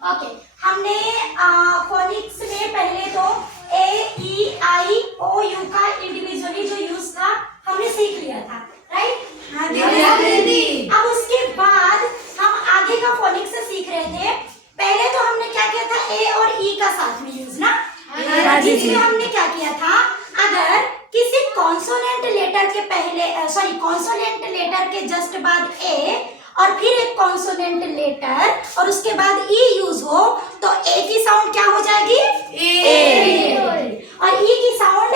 Okay, हमने phoenix में पहले तो ए ई आई ओ यू का इंडिविजुअली जो यूज था हमने सीख लिया था, राइट? हाँ दीदी। अब उसके बाद हम आगे का फोनिक्स सीख रहे थे। पहले तो हमने क्या किया था, ए और ई का साथ में यूज ना, जिसमें हमने क्या किया था, अगर किसी कॉन्सोनेंट लेटर के पहले कॉन्सोनेंट लेटर के जस्ट बाद ए और फिर एक कॉन्सोनेंट लेटर और उसके बाद ई यूज हो तो ए की साउंड क्या हो जाएगी, ए, और ई की साउंड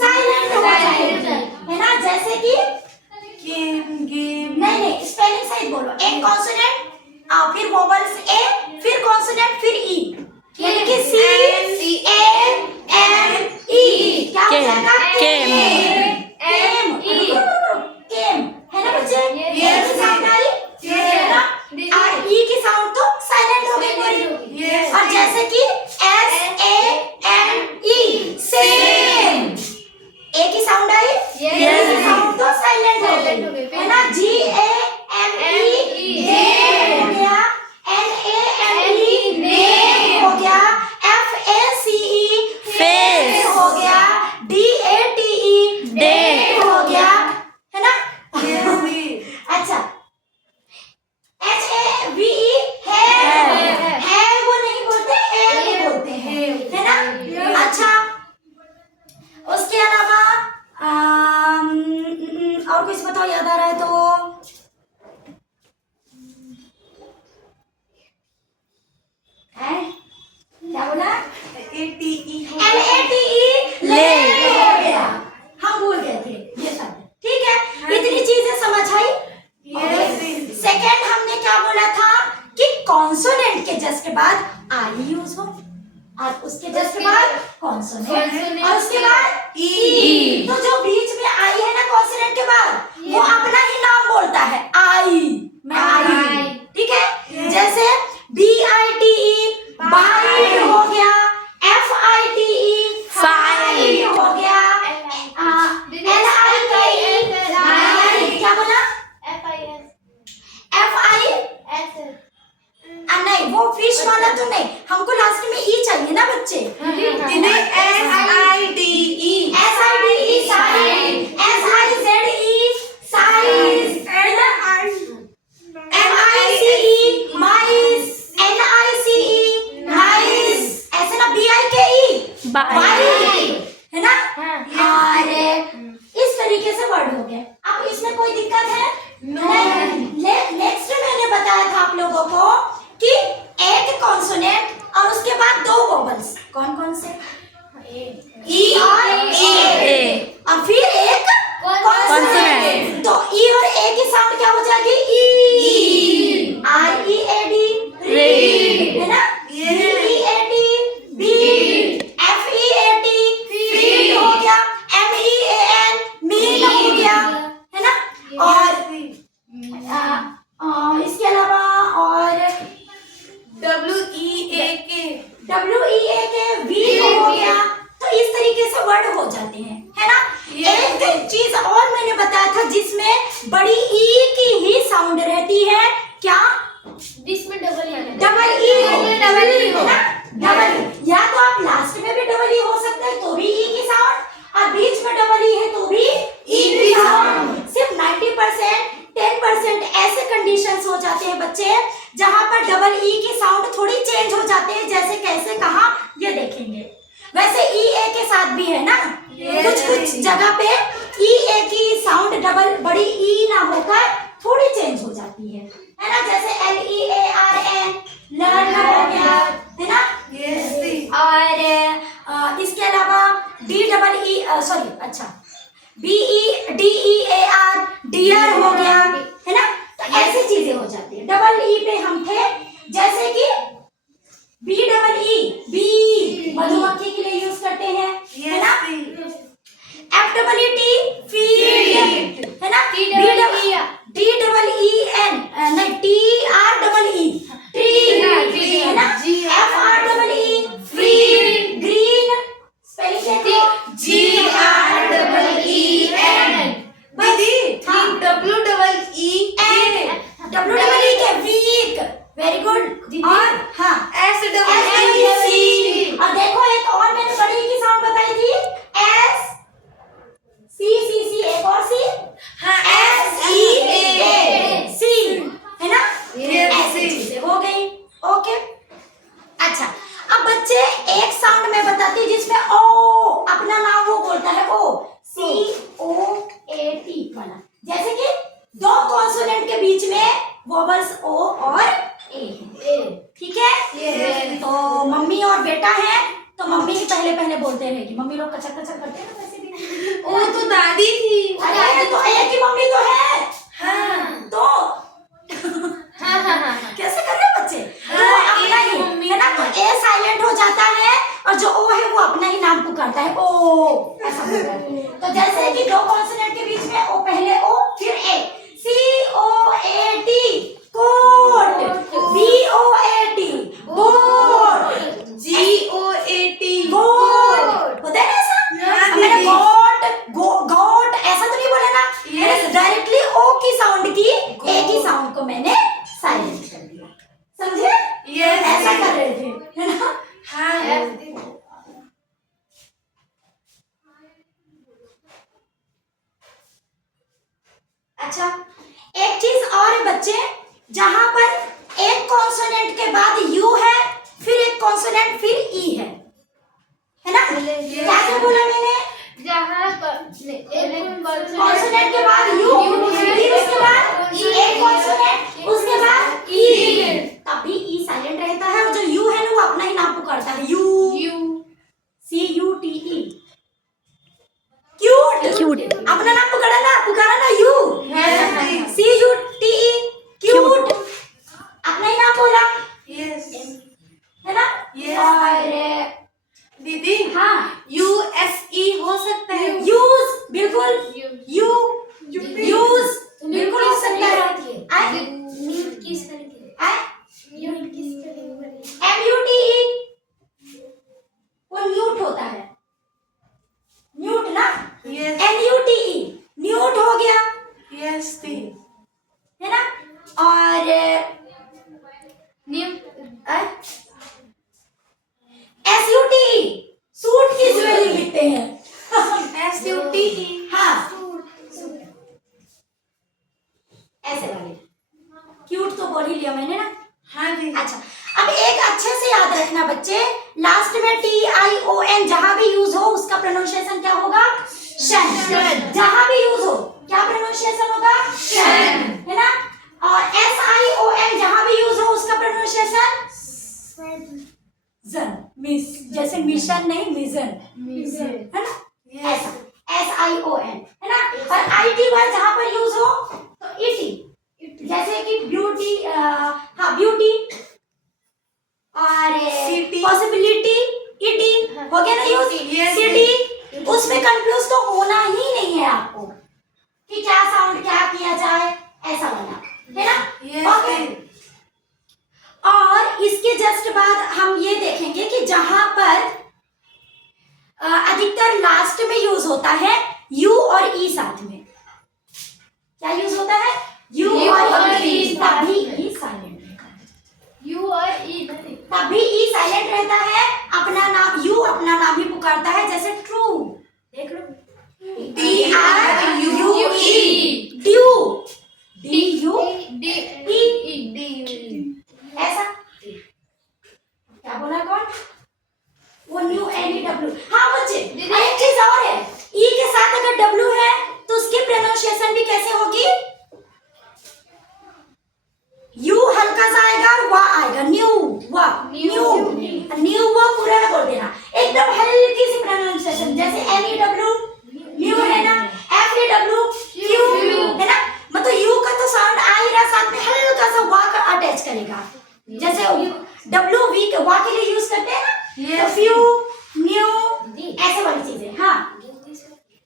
साइलेंट हो जाएगी, है ना? जैसे कि गेम नहीं, स्पेलिंग सही बोलो। एक कॉन्सोनेंट फिर वोवेल्स ए, फिर कॉन्सोनेंट, फिर ई, यानी कि सी ए एम ई, क्या हो जाएगा, केम, केम, है ना बच्चे? ये साउंड आई, है ना? और ई की साउंड तो साइलेंट हो गई पूरी। और जैसे कि S A M E, same, A की साउंड आई, ये की साउंड तो साइलेंट हो गई, है ना? जी ए एम ई, गेम हो गया, N A M E, name हो गया, F A C E, face हो गया, D A T E, day हो गया, है ना? अच्छा, एच ए वी ई, है वो नहीं बोलते, है बोलते हैं, है ना? अच्छा, उसके अलावा और कुछ बताओ, याद आ रहा है तो। क्या बोला? LATE ले हो गया, हम भूल गए थे ये शब्द, ठीक है? इतनी चीजें समझ आई। सेकेंड हमने क्या बोला था कि कॉन्सोनेंट के जस्ट बाद आई यूज हो और उसके जस्ट बाद कॉन्सोनेंट और उसके बाद ई। तो जो बीच में आई है ना कॉन्सोनेंट के बाद, वो अपना ही नाम बोलता है, आई, मैं आई, ठीक है? जैसे B I T E, by हो गया, एफ आई टी ई, फाई हो गया, एल आई के ई, क्या बोला, एफ आई, नहीं वो फिश वाला तो नहीं, हमको लास्ट में ई चाहिए ना बच्चे। दीदी SIDE SIDE, SIZE, size, MICE, माइस, NICE, नाइस, ऐसे ना BIKE, बाई, है ना? अरे इस तरीके से वर्ड हो गए। अब इसमें कोई दिक्कत है? नेक्स्ट मैंने बताया था आप लोगों को कि एक कॉन्सोनेंट और उसके बाद दो वोवेल्स, कौन कौन से, ई और ए, और फिर एक कॉन्सोनेंट। तो ई और ए की साउंड क्या हो जाएगी, ई, READ, रीड, है ना? BEAT, बीट, FEAT, फीड हो गया, MEAN, मीन हो गया, है ना? और इसके अलावा और WEAK, वी हो गया। तो इस तरीके से वर्ड हो जाते हैं, है ना? एक चीज और मैंने बताया था जिसमें बड़ी ई की ही साउंड रहती है, क्या? जिसमें डबल ई है ना? डबल, या तो आप लास्ट में भी डबल ई हो सकता है तो भी ई की साउंड, और बीच में डबल ई है तो भी ई की साउंड। सिर्फ 90%, 10% ऐसे कंडीशंस हो जाते हैं बच्चे जहां पर डबल ई की साउंड थोड़ी चेंज हो जाते हैं, जैसे कैसे, कहा, ये देखेंगे। वैसे ई ए के साथ भी है ना, कुछ जगह पे ई ए की साउंड डबल बड़ी ई ना होकर थोड़ी चेंज हो जाती है ना? जैसे LEARN, लर्न हो गया, है ना? और इसके अलावा BEDEAR, डियर हो गया, है ना? तो ऐसी चीजें हो जाती है। डबल ई पे हम थे, जैसे कि BEE, बी, मधुमक्खी के लिए यूज करते हैं, है ना? FEET, फीड, है ना? DEEN, नहीं TREE, ट्री, पहले बोलते रहेगी, मम्मी लोग कचर कचर करते हैं ना वैसे भी। वो तो दादी थी। अरे तो एक ही मम्मी तो है। हाँ तो कैसे कर रहे हैं बच्चे? तो अपना ही मम्मी है ना, तो ए साइलेंट हो जाता है और जो ओ है वो अपना ही नाम पुकारता है, ओ ऐसा बोलता है। तो जैसे कि दो कॉन्सोनेंट के बीच में ओ पहले ओ फिर A, COAT coat, BOAT boat, GOAT goat होता है ना ऐसा? हाँ, मैंने दीदी। गोट ऐसा तो नहीं बोला ना, Yes. डायरेक्टली ओ की साउंड की ए की साउंड को मैंने साइलेंट कर दिया, समझे? Yes. ऐसा कर रहे थे, है ना? हाँ अच्छा, एक चीज और है बच्चे, जहां पर एक कॉन्सोनेंट के बाद यू है, फिर एक कॉन्सोनेंट फिर ई है ना? क्या क्या बोला मैंने? जहाँ पर एक कॉन्सोनेंट के बाद यू, फिर उसके बाद एक कॉन्सोनेंट, उसके बाद ई, तभी ई साइलेंट रहता है और जो यू है ना वो अपना ही नाम पुकारता है, यू, CUTE, क्यूट, अपना नाम पुकारा ना यू, CUTE क्यूट, अपना ही नाम बोला, Yes. है ना? Yes. और दीदी हाँ, USE हो सकता है। यूज, बिल्कुल, यूज बिल्कुल हो सकता है। आए? MUTE वो म्यूट होता है, म्यूट ना, Yes. NUTE न्यूट हो गया, Yes दी। है ना? और SUTE सूट की ज्वेलरी लिखते हैं। SUTE हाँ, ऐसे वाले क्यूट तो बोल ही लिया मैंने ना। हाँ दी। अच्छा, अब एक अच्छे से याद रखना बच्चे, लास्ट में TION जहां भी यूज हो उसका प्रोनाउंसिएशन क्या होगा? शन। जहां भी यूज हो क्या प्रोनाउंसिएशन होगा? शन, है ना? और SION जहां भी यूज हो उसका प्रोनाउंसिएशन जन, मिस, जैसे मिशन नहीं मिजन, है ना? ऐसा SION, है ना? और ITY जहां पर यूज हो तो ET, जैसे कि ब्यूटी, हाँ ब्यूटी, और City. पॉसिबिलिटी, ET हो गया ना यूज, Yes. सिटी, उसमें कंफ्यूज तो होना ही नहीं है आपको कि क्या साउंड क्या किया जाए, ऐसा वाला, है ना? Yes. ओके। और इसके जस्ट बाद हम ये देखेंगे कि जहां पर अधिकतर लास्ट में यूज होता है यू और ई साथ में, क्या यूज होता है? यू और ई, तभी ई साइलेंट रहता है, तभी ई साइलेंट रहता है, अपना नाम यू अपना नाम ही पुकारता है, जैसे ट्रू, देख लो, ऐसा क्या बोला कौन? वो न्यू NEW। हाँ बच्चे, एक चीज और है, ई के साथ अगर W है तो उसकी प्रोनाउंसिएशन भी कैसे होगी? यू हल्का सा आएगा और वा आएगा, न्यू वा, न्यू वा पूरा ना बोल देना, एकदम हल्की सी प्रोनाउंसिएशन, जैसे NEW न्यू है ना, FEW क्यू है ना, मतलब यू का तो साउंड आ ही रहा, साथ में हल्का सा वा का अटैच करेगा, जैसे W वी के वा के लिए यूज करते हैं ना, तो फ्यू, न्यू, ऐसे वाली चीजें। हाँ,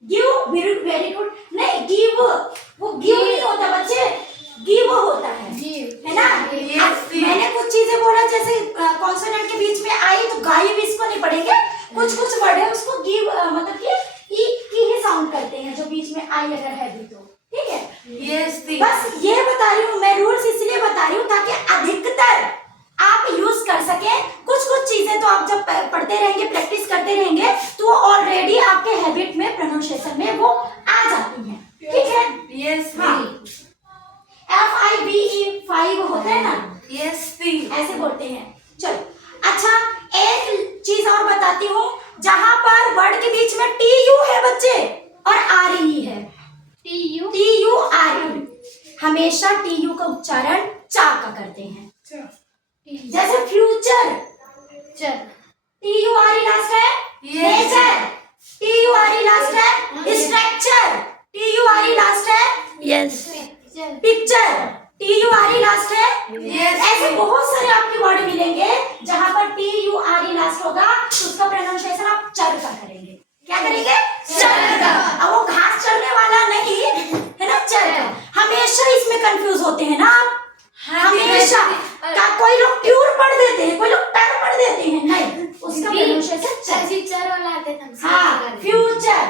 गिव, वेरी गुड, नहीं गिव, वो गिव नहीं होता बच्चे, गिव होता है ना? मैंने कुछ चीजें बोला जैसे कॉन्सोनेंट के बीच में आई तो गाइब इसको नहीं पढ़ेंगे, कुछ वर्ड है उसको गिव मतलब कि ई की ही साउंड करते हैं जो बीच में आई अगर है भी तो, ठीक है? Yes दी। बस ये बता रही हूँ मैं, रूल्स इसलिए बता रही हूँ ताकि अधिकतर आप यूज कर सके, कुछ चीजें तो आप जब पढ़ते रहेंगे प्रैक्टिस करते रहेंगे तो ऑलरेडी आपके हैबिट में प्रोनाउंसिएशन में वो आ जाती है, ठीक है? Yes हाँ, दी। FIVE 5 होता है ना, Yes दी। ऐसे बोलते हैं। चलो अच्छा, एक चीज और बताती हूँ, जहां पर वर्ड के बीच में TU है बच्चे और RE है, TURE, हमेशा TU का उच्चारण चा का करते हैं, जैसे फ्यूचर TURE लास्ट है, नेचर, TURE लास्ट है। स्ट्रक्चर, TURE लास्ट है। Yes. पिक्चर, TURE लास्ट है। Yes. ऐसे बहुत सारे आपके वर्ड मिलेंगे जहां पर TURE लास्ट होगा, तो उसका प्रोनाउंसिएशन आप चर का करेंगे। क्या करेंगे? चर का। अब वो घास चढ़ने वाला नहीं है ना, चर का। हमेशा इसमें कंफ्यूज होते हैं ना आप, हमेशा। कोई लोग ट्यूर पढ़ देते हैं, कोई लोग टर पढ़ देते हैं, नहीं, उसका प्रोनाउंसिएशन चर। टीचर वाला आते थे हाँ, फ्यूचर,